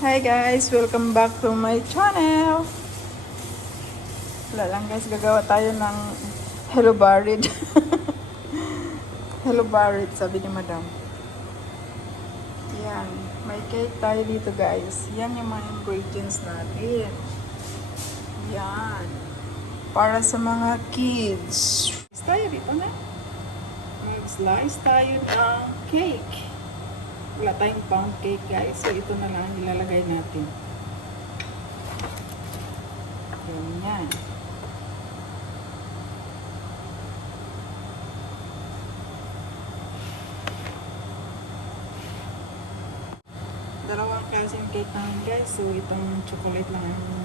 Hi guys! Welcome back to my channel! Wala lang guys, gagawa tayo ng Hello Barid. Hello Barid, sabi ni Madam. Yan, may cake tayo dito guys. Yan yung mga ingredients natin. Yan. Para sa mga kids. Slice tayo dito na. Mag-slice tayo ng cake. Wala tayong pound cake guys. So ito na lang nilalagay natin. Ganyan. Dalawang klaseng cake namin guys. So itong chocolate lang ang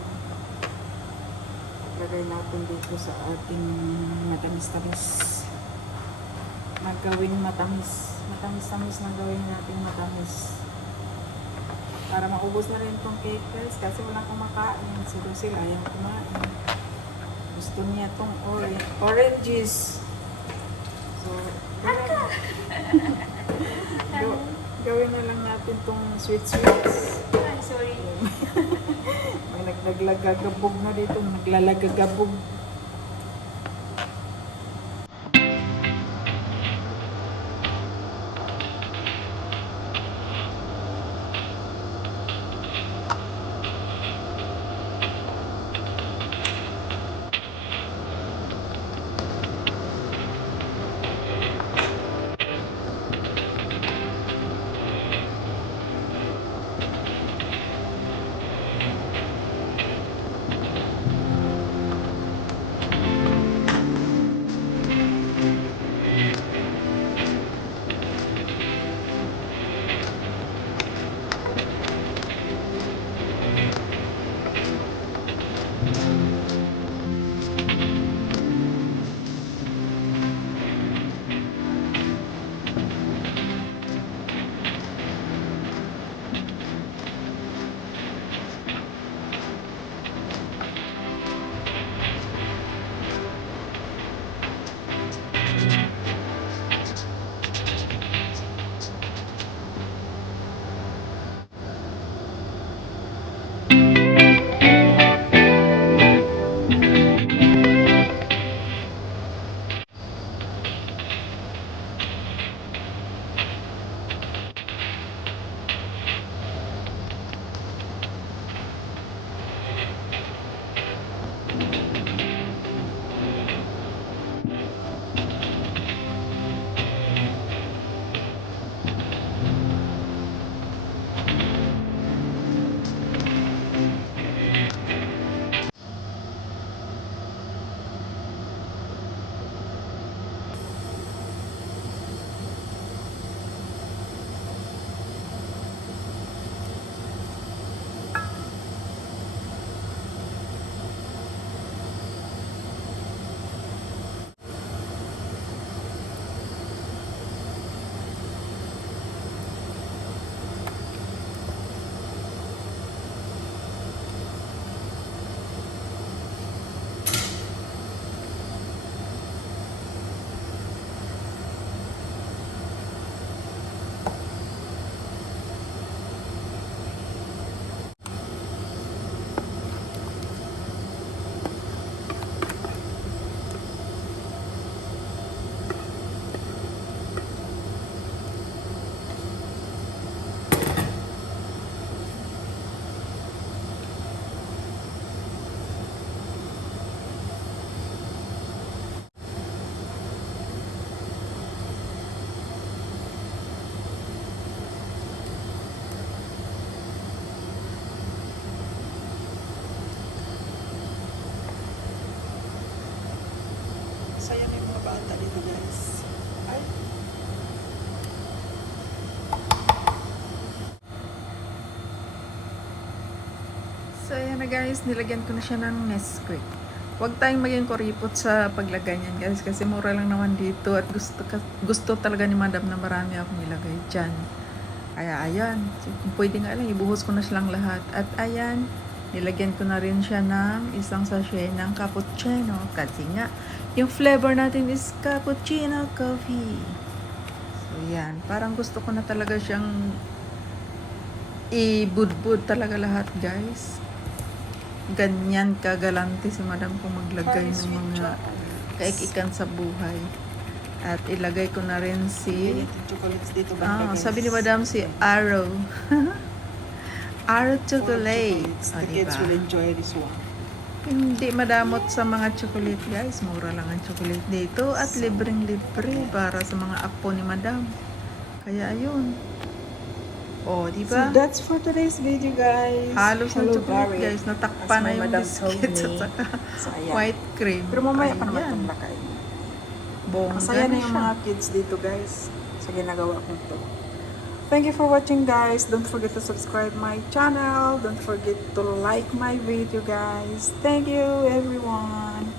lagay natin dito sa ating matamis-tamis. Magawin matamis. Matamis-tamis na gawin natin matamis. Para maubos na rin itong cake guys. Kasi walang kumakain. Si Lucille ayaw kumain. Gusto niya itong oranges. So, gawin na lang natin itong sweets. Ay, sorry. May naglalagagabog na dito. Naglalagagabog. Saya na yung mga bata dito guys. Ay. So ayan na guys, nilagyan ko na siya ng Nesquik. Huwag tayong maging kuripot sa paglagay niyan guys. Kasi mura lang naman dito. At gusto talaga ni Madam na marami akong nilagay dyan. Kaya ayan. Kung pwede nga lang, ibuhos ko na silang lahat. At ayan, nilagyan ko na rin siya ng isang sachet ng cappuccino. Kasi nga, yung flavor natin is cappuccino coffee. So, yan. Parang gusto ko na talaga siyang ibudbud talaga lahat, guys. Ganyan kagalante si madam kung maglagay ng mga kaikikan sa buhay. At ilagay ko na rin si chocolates dito banda, guys. sabi ni madam si Arrow. Arrow chocolate. The O, kids diba? will enjoy this one. Hindi madamot sa mga chocolate, guys. Mura lang ang chocolate dito at libreng-libre para sa mga apo ni madam. Kaya ayun. O, di So ba? that's for today's video, guys. Halos na Hello, chocolate, Gary. guys. Natakpan As na my yung madam told biscuits me. at saka So, ayan. white cream. Pero mamaya pa naman Ayan. itong lakain. Bongga Masaya na na yung siya. mga kids dito, guys, sa ginagawa ko to. Thank you for watching, guys. Don't forget to subscribe my channel. Don't forget to like my video, guys. Thank you, everyone.